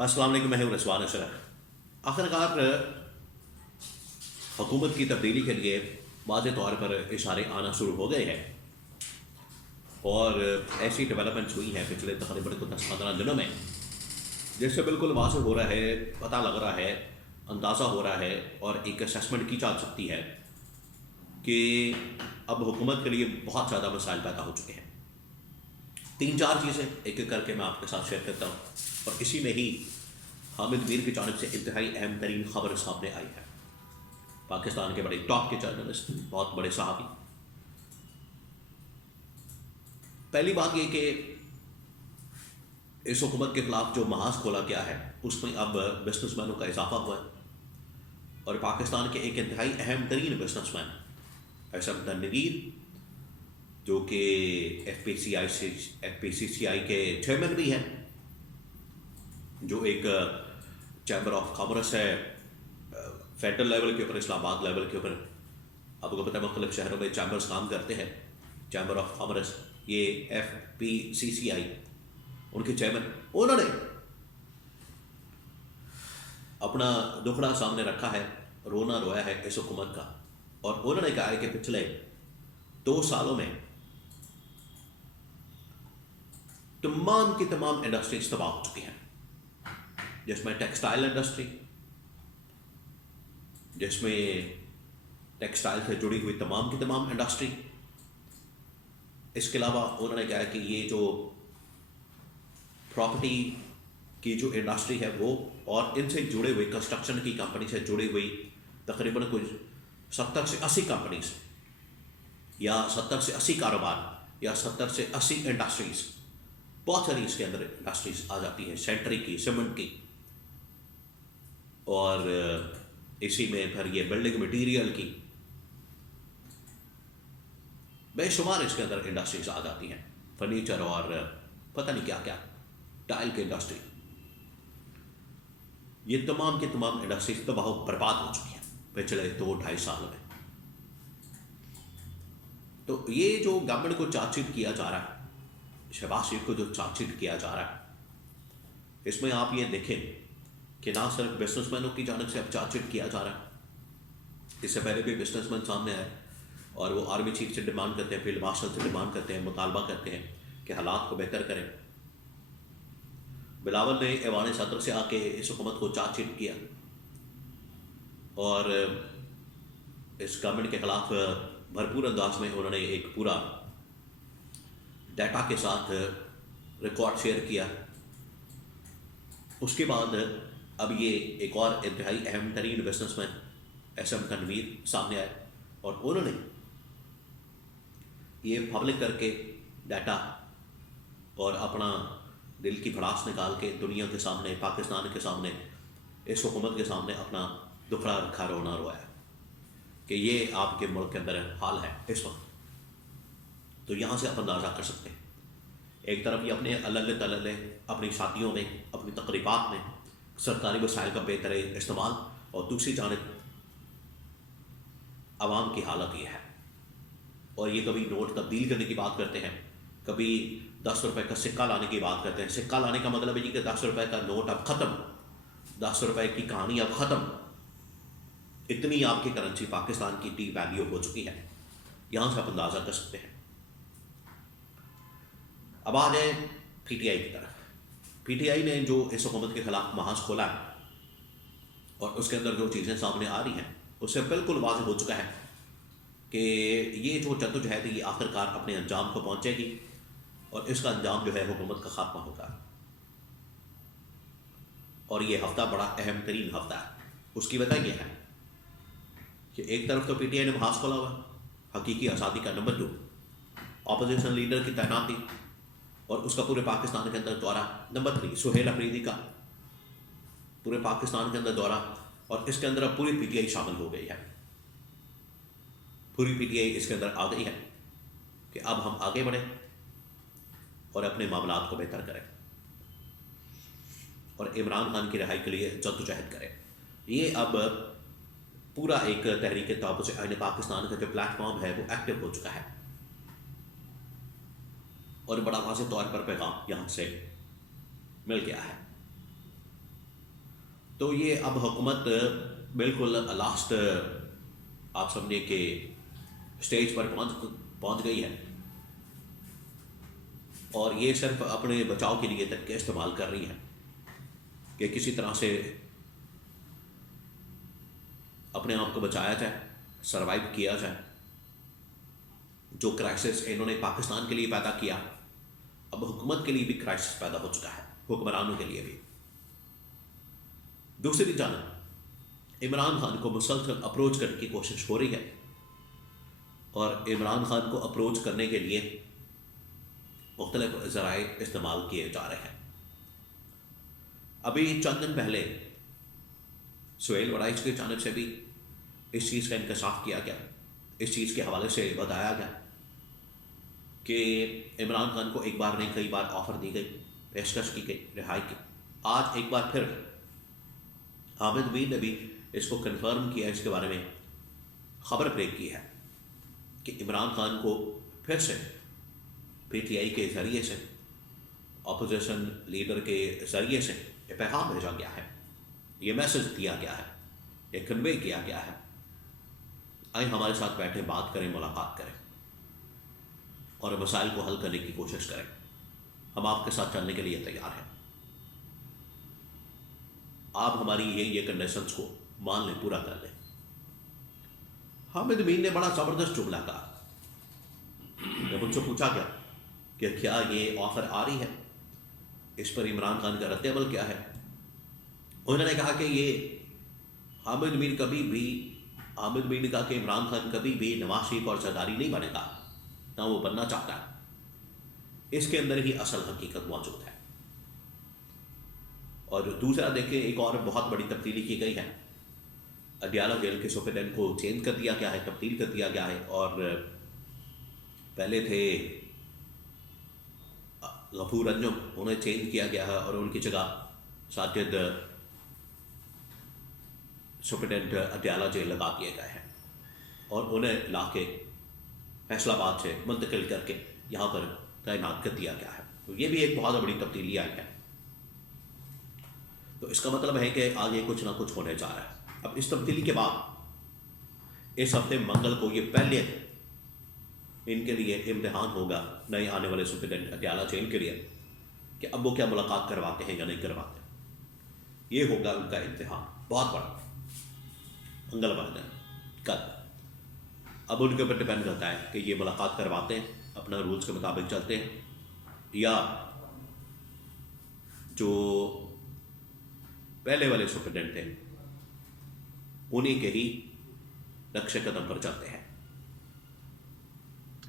السلام علیکم، میں ہوں رضوان اشرف۔ آخرکار حکومت کی تبدیلی کے لیے واضح طور پر اشارے آنا شروع ہو گئے ہیں، اور ایسی ڈیولپمنٹس ہوئی ہیں پچھلے تقریباً 10-15 دنوں میں، جس سے بالکل واضح ہو رہا ہے، پتہ لگ رہا ہے، اندازہ ہو رہا ہے، اور ایک اسیسمنٹ کی جا سکتی ہے کہ اب حکومت کے لیے بہت زیادہ مسائل پیدا ہو چکے ہیں۔ 3-4 چیزیں ایک ایک کر کے میں آپ کے ساتھ شیئر کرتا ہوں، اور اسی میں ہی حامد میر کی جانب سے انتہائی اہم ترین خبر سامنے آئی ہے۔ پاکستان کے بڑے ٹاپ کے جرنلسٹ، بہت بڑے صحافی۔ پہلی بات یہ کہ اس حکومت کے خلاف جو محاذ کھولا گیا ہے، اس میں اب بزنس مینوں کا اضافہ ہوا ہے، اور پاکستان کے ایک انتہائی اہم ترین بزنس مین احسن تنویر، جو کہ ایف پی سی سی آئی کے چیئرمین بھی ہیں، جو ایک چیمبر آف کامرس ہے فیڈرل لیول کے اوپر، اسلام آباد لیول کے اوپر۔ آپ کو پتہ ہے مختلف شہروں میں چیمبرز کام کرتے ہیں، چیمبر آف کامرس، یہ ایف پی سی سی آئی ان کے چیئرمین، انہوں نے اپنا دکھڑا سامنے رکھا ہے، رونا رویا ہے اس حکومت کا، اور انہوں نے کہا ہے کہ پچھلے 2 سالوں میں تمام کی تمام انڈسٹریز تباہ ہو چکی ہیں، جس میں ٹیکسٹائل انڈسٹری، جس میں ٹیکسٹائل سے جڑی ہوئی تمام کی تمام انڈسٹری۔ اس کے علاوہ انہوں نے کہا کہ یہ جو پراپرٹی کی جو انڈسٹری ہے وہ، اور ان سے جڑے ہوئے کنسٹرکشن کی کمپنی سے جڑی ہوئی تقریباً کچھ 70 سے 80 کمپنیز، یا 70 سے 80 کاروبار، یا 70 سے 80 انڈسٹریز، بہت ساری اس کے اندر انڈسٹریز آ جاتی ہیں، سینٹری کی، سیمنٹ کی، اور اسی میں پھر یہ بلڈنگ مٹیریل کی، بے شمار اس کے اندر انڈسٹریز آ جاتی ہیں، فرنیچر اور پتہ نہیں کیا کیا، ٹائل کی انڈسٹری۔ یہ تمام کی تمام انڈسٹریز تباہ و برباد ہو چکی ہیں پچھلے 2-2.5 سال میں۔ تو یہ جو گورنمنٹ کو چارج شیٹ کیا جا رہا ہے، شہباز شریف کو جو چارج شیٹ کیا جا رہا ہے، اس میں آپ یہ دیکھیں کہ نہ صرف بزنس مینوں کی جانب سے اب چارج شیٹ کیا جا رہا ہے، اس سے پہلے بھی بزنس مین سامنے آئے اور وہ آرمی چیف سے ڈیمانڈ کرتے ہیں، فیلڈ مارشل سے ڈیمانڈ کرتے ہیں، مطالبہ کرتے ہیں کہ حالات کو بہتر کریں۔ بلاول نے ایوان صدر سے آ کے اس حکومت کو چارج شیٹ کیا، اور اس گورنمنٹ کے خلاف بھرپور انداز میں انہوں نے ایک پورا ڈیٹا کے ساتھ ریکارڈ شیئر کیا۔ اس کے بعد اب یہ ایک اور انتہائی اہم ترین بزنس مین احسن تنویر سامنے آئے، اور انہوں نے یہ پبلک کر کے ڈیٹا اور اپنا دل کی بھڑاس نکال کے دنیا کے سامنے، پاکستان کے سامنے، اس حکومت کے سامنے اپنا دکھڑا رکھا، رونا رویا کہ یہ آپ کے ملک کے اندر حال ہے اس وقت۔ تو یہاں سے آپ اندازہ کر سکتے ہیں، ایک طرف یہ اپنے اللہ تعالی اپنی شادیوں میں، اپنی تقریبات میں سرکاری وسائل کا بہتر استعمال، اور دوسری جانب عوام کی حالت یہ ہے، اور یہ کبھی نوٹ تبدیل کرنے کی بات کرتے ہیں، کبھی 10 روپے کا سکہ لانے کی بات کرتے ہیں۔ سکہ لانے کا مطلب ہے کہ 10 روپے کا نوٹ اب ختم، 10 روپے کی کہانی اب ختم، اتنی آپ کی کرنسی پاکستان کی ڈی ویلیو ہو چکی ہے۔ یہاں سے آپ اندازہ کر سکتے ہیں۔ اب آ جائیں پی ٹی آئی کی طرف۔ پی ٹی آئی نے جو اس حکومت کے خلاف محاذ کھولا ہے، اور اس کے اندر جو چیزیں سامنے آ رہی ہیں، اس سے بالکل واضح ہو چکا ہے کہ یہ جو جدوجہد ہے یہ آخرکار اپنے انجام کو پہنچے گی، اور اس کا انجام جو ہے حکومت کا خاتمہ ہوگا۔ اور یہ ہفتہ بڑا اہم ترین ہفتہ ہے۔ اس کی وجہ یہ ہے کہ ایک طرف تو پی ٹی آئی نے محاذ کھولا ہوا ہے، حقیقی آزادی کا نمبر 2، اپوزیشن لیڈر کی تعیناتی اور اس کا پورے پاکستان کے اندر دورہ، نمبر 3 سہیل افریدی کا پورے پاکستان کے اندر دورہ، اور اس کے اندر اب پوری پی ٹی آئی شامل ہو گئی ہے۔ پوری پی ٹی آئی اس کے اندر آ گئی ہے کہ اب ہم آگے بڑھیں اور اپنے معاملات کو بہتر کریں، اور عمران خان کی رہائی کے لیے جدوجہد کریں۔ یہ اب پورا ایک تحریک تحفظ آئین پاکستان کا جو پلیٹ فارم ہے وہ ایکٹیو ہو چکا ہے، اور بڑا واضح طور پر پیغام یہاں سے مل گیا ہے۔ تو یہ اب حکومت بالکل لاسٹ آپ سمجھیں کہ اسٹیج پر پہنچ گئی ہے، اور یہ صرف اپنے بچاؤ کے لیے تک کے استعمال کر رہی ہے کہ کسی طرح سے اپنے آپ کو بچایا جائے، سروائیو کیا جائے۔ جو کرائسس انہوں نے پاکستان کے لیے پیدا کیا، اب حکومت کے لیے بھی کرائسس پیدا ہو چکا ہے، حکمرانوں کے لیے بھی۔ دوسری جانب عمران خان کو مسلسل اپروچ کرنے کی کوشش ہو رہی ہے، اور عمران خان کو اپروچ کرنے کے لیے مختلف ذرائع استعمال کیے جا رہے ہیں۔ ابھی چند دن پہلے سہیل وڑائچ کی جانب سے بھی اس چیز کا انکشاف کیا گیا، اس چیز کے حوالے سے بتایا گیا کہ عمران خان کو ایک بار نہیں کئی بار آفر دی گئی، پیشکش کی گئی رہائی کی۔ آج ایک بار پھر حامد میر نے بھی اس کو کنفرم کیا، اس کے بارے میں خبر بریک کی ہے کہ عمران خان کو پھر سے پی ٹی آئی کے ذریعے سے، اپوزیشن لیڈر کے ذریعے سے یہ پیغام بھیجا گیا ہے، یہ میسج دیا گیا ہے، یہ کنوے کیا گیا ہے، آئیں ہمارے ساتھ بیٹھیں، بات کریں، ملاقات کریں اور مسائل کو حل کرنے کی کوشش کریں، ہم آپ کے ساتھ چلنے کے لیے تیار ہیں، آپ ہماری یہ کنڈیشنز کو مان لیں، پورا کر لیں۔ حامد میر نے بڑا زبردست جملہ کہا جب ان سے پوچھا گیا کہ کیا یہ آفر آ رہی ہے، اس پر عمران خان کا رد عمل کیا ہے؟ انہوں نے کہا کہ یہ حامد میر نے کہا کہ عمران خان کبھی بھی نواز شریف اور زرداری نہیں بنے گا، نہ وہ بننا چاہتا ہے، اس کے اندر ہی اصل حقیقت موجود ہے۔ اور دوسرا دیکھیں، ایک اور بہت بڑی تبدیلی کی گئی ہے، اڈیالہ جیل کے سپرڈنٹ کو چینج کر دیا گیا ہے، تبدیل کر دیا گیا ہے، اور پہلے تھے غفور انجم، انہیں چینج کیا گیا ہے اور ان کی جگہ ساجد سپرڈنٹ اڈیالہ جیل لگا دیے گئے ہیں، اور انہیں لا کے فیصل آباد سے منتقل کر کے یہاں پر تعینات کر دیا گیا ہے۔ تو یہ بھی ایک بہت بڑی تبدیلی آئی ہے۔ تو اس کا مطلب ہے کہ آگے کچھ نہ کچھ ہونے جا رہا ہے۔ اب اس تبدیلی کے بعد اس ہفتے منگل کو یہ پہلے ان کے لیے امتحان ہوگا نئے آنے والے سپرڈنٹ اڈیالہ جیل کے لیے کہ اب وہ کیا ملاقات کرواتے ہیں یا نہیں کرواتے۔ یہ ہوگا ان کا امتحان بہت بڑا، منگل والے دن کل۔ اب ان کے اوپر ڈپینڈ کرتا ہے کہ یہ ملاقات کرواتے ہیں، اپنا رولز کے مطابق چلتے ہیں، یا جو پہلے والے سپرڈنٹ تھے انہی کے ہی نقش قدم پر چلتے ہیں۔